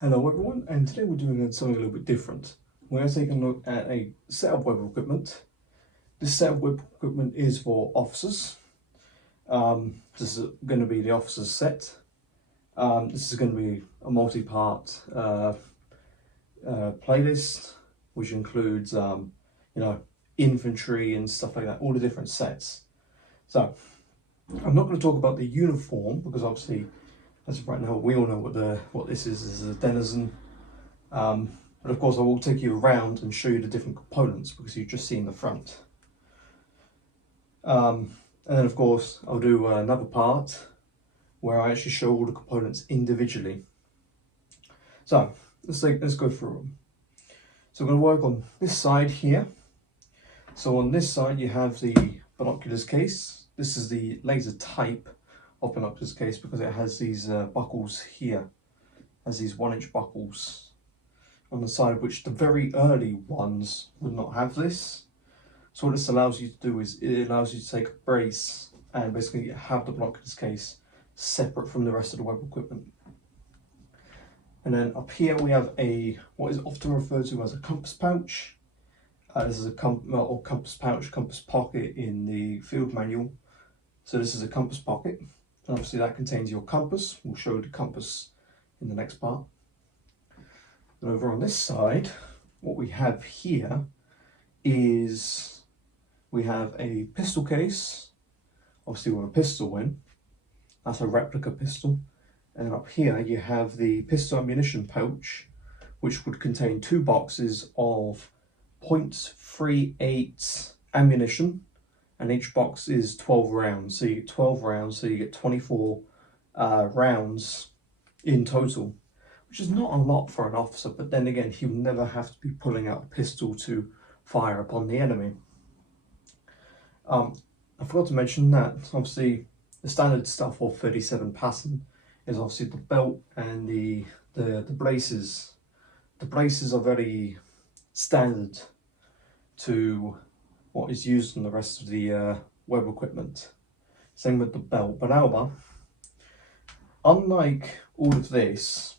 Hello everyone, and today we're doing something a little bit different. We're going to take a look at a set of web equipment. This set of web equipment is for officers. This is going to be the officers set. This is going to be a multi-part playlist, which includes, infantry and stuff like that, all the different sets. So, I'm not going to talk about the uniform because obviously, as of right now, we all know what this is. This is a Denizen. But of course, I will take you around and show you the different components because you've just seen the front. And then, of course, I'll do another part where I actually show all the components individually. So let's go through them. So we're going to work on this side here. So on this side, you have the binoculars case. This is the laser type of binoculars case because it has these buckles here, has these 1-inch buckles on the side, which the very early ones would not have this. So what this allows you to do is it allows you to take a brace and basically have the binoculars case separate from the rest of the web equipment. And then up here we have what is often referred to as a compass pouch. This is a compass pouch, compass pocket in the field manual. So this is a compass pocket. And obviously that contains your compass. We'll show the compass in the next part. And over on this side, what we have here is we have a pistol case, obviously with a pistol in. That's a replica pistol. And up here you have the pistol ammunition pouch, which would contain 2 boxes of .38 ammunition. And each box is 12 rounds. So you get 12 rounds, so you get 24 rounds in total, which is not a lot for an officer, but then again, he will never have to be pulling out a pistol to fire upon the enemy. I forgot to mention that, obviously, the standard stuff for 37 Passen is obviously the belt and the braces. The braces are very standard to what is used in the rest of the web equipment. Same with the belt. But however, unlike all of this,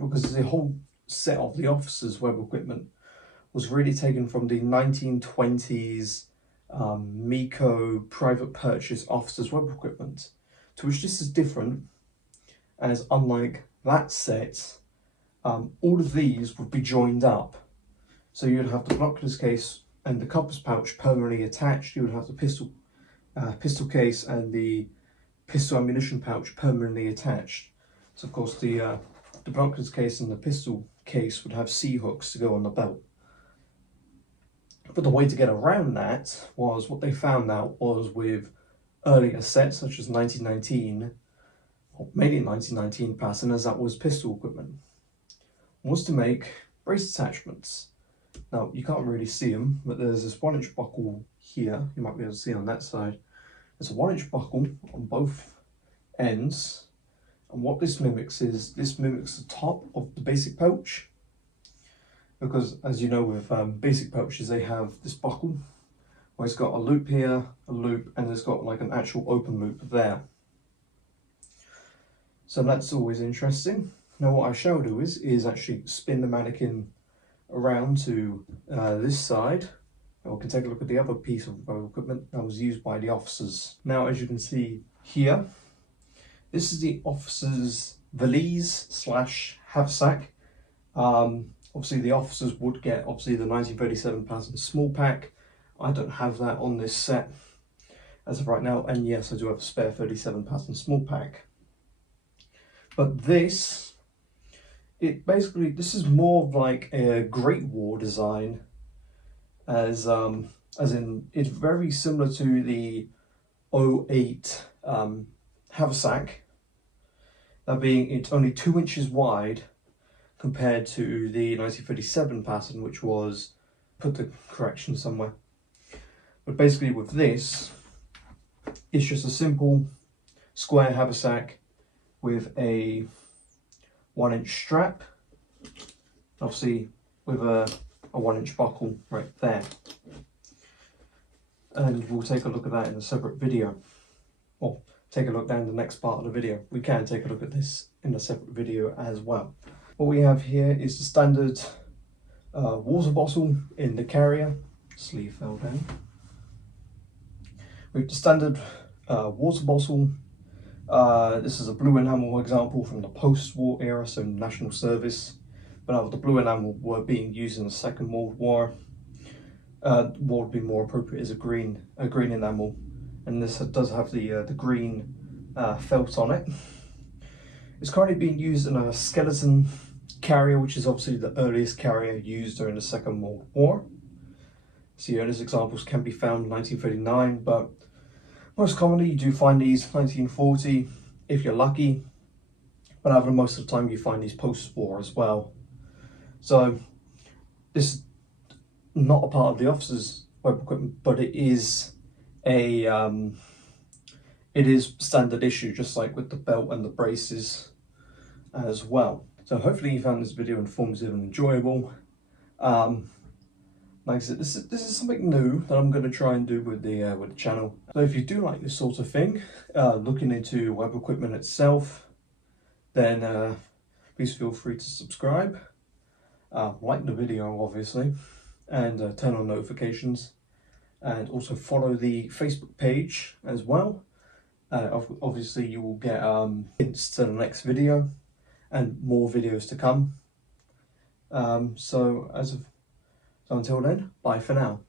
because the whole set of the officers' web equipment was really taken from the 1920s MECO private purchase officers' web equipment, to which this is different, as unlike that set, all of these would be joined up. So you'd have the binoculars case and the compass pouch permanently attached. You would have the pistol case and the pistol ammunition pouch permanently attached. So of course the binoculars case and the pistol case would have C-hooks to go on the belt. But the way to get around that was, what they found out was with earlier sets such as 1919, or mainly 1919 Passen, as that was pistol equipment, was to make brace attachments. Now, you can't really see them, but there's this 1-inch buckle here. You might be able to see on that side. There's a 1-inch buckle on both ends. And what this mimics is, this mimics the top of the basic pouch. Because, as you know, with basic pouches, they have this buckle where it's got a loop here, a loop, and it's got like an actual open loop there. So that's always interesting. Now, what I shall do is actually spin the mannequin around to this side, and we can take a look at the other piece of equipment that was used by the officers. Now, as you can see here, this is the officers' valise / haversack. Obviously, the officers would get the 1937 Passen small pack. I don't have that on this set as of right now, and yes, I do have a spare 37 Passen small pack. But this is more of like a Great War design, as in it's very similar to the 08 haversack, that being it's only 2 inches wide compared to the 1937 Passen, which was, put the correction somewhere, but basically with this, it's just a simple square haversack with a 1-inch strap, obviously with a 1-inch buckle right there. And we'll take a look at that in a separate video. Or take a look down the next part of the video. We can take a look at this in a separate video as well. What we have here is the standard water bottle in the carrier. Sleeve fell down. We have the standard water bottle. This is a blue enamel example from the post-war era, so national service. But now the blue enamel were being used in the Second World War. What would be more appropriate is a green enamel, and this does have the green felt on it. It's currently being used in a skeleton carrier, which is obviously the earliest carrier used during the Second World War. So the earliest examples can be found in 1939, but most commonly you do find these 1940 if you're lucky, but however most of the time you find these post-war as well. So this is not a part of the officer's web equipment, but it is standard issue, just like with the belt and the braces as well. So hopefully you found this video informative and enjoyable. Like I said, this is something new that I'm going to try and do with the channel. So if you do like this sort of thing, looking into web equipment itself, then please feel free to subscribe, like the video obviously, and turn on notifications, and also follow the Facebook page as well. Obviously you will get hints to the next video and more videos to come. So until then, bye for now.